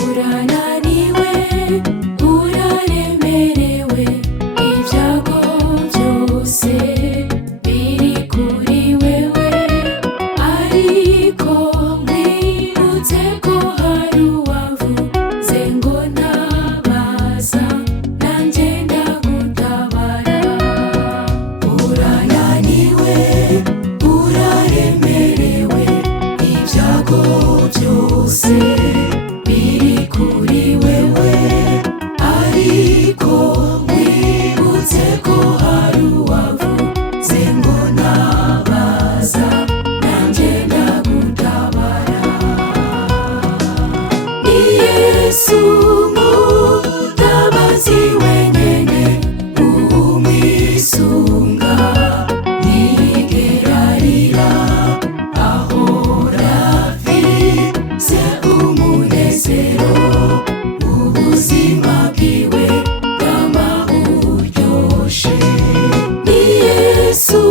Urananiwe, uraremerewe, ibyago byose biri kuri wewe, ariko mwibutse ko hari uwavuze ngo ntabaza nanjye ndagutabara. Urananiwe, uraremerewe, ibyago byose biri kuri wewe, ariko mwibutse ko hari uwavuze ngo ntabaza nanjye ndagutabara. Ni Yesu mutabazi wenyene umwisunga, ntiyigera arira, ahora afise umunezero, ubuzima bwiwe bwama buryoshe. Ni Yesu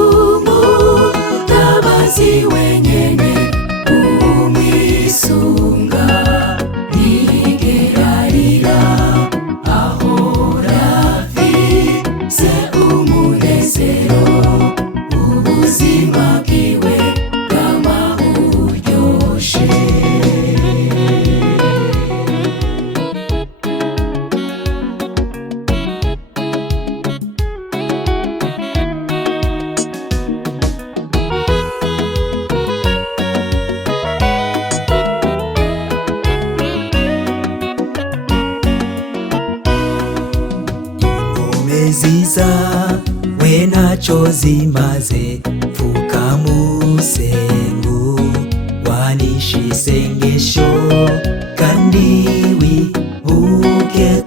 mutabazi wenyene umwisunga, ntiyigera arira, ahora afise umunezero, ubuzima bwiwe bwama buryoshe. Ziza we ntacyo zimaze, pfuka musengu wanisha isengesho, kandi wibuke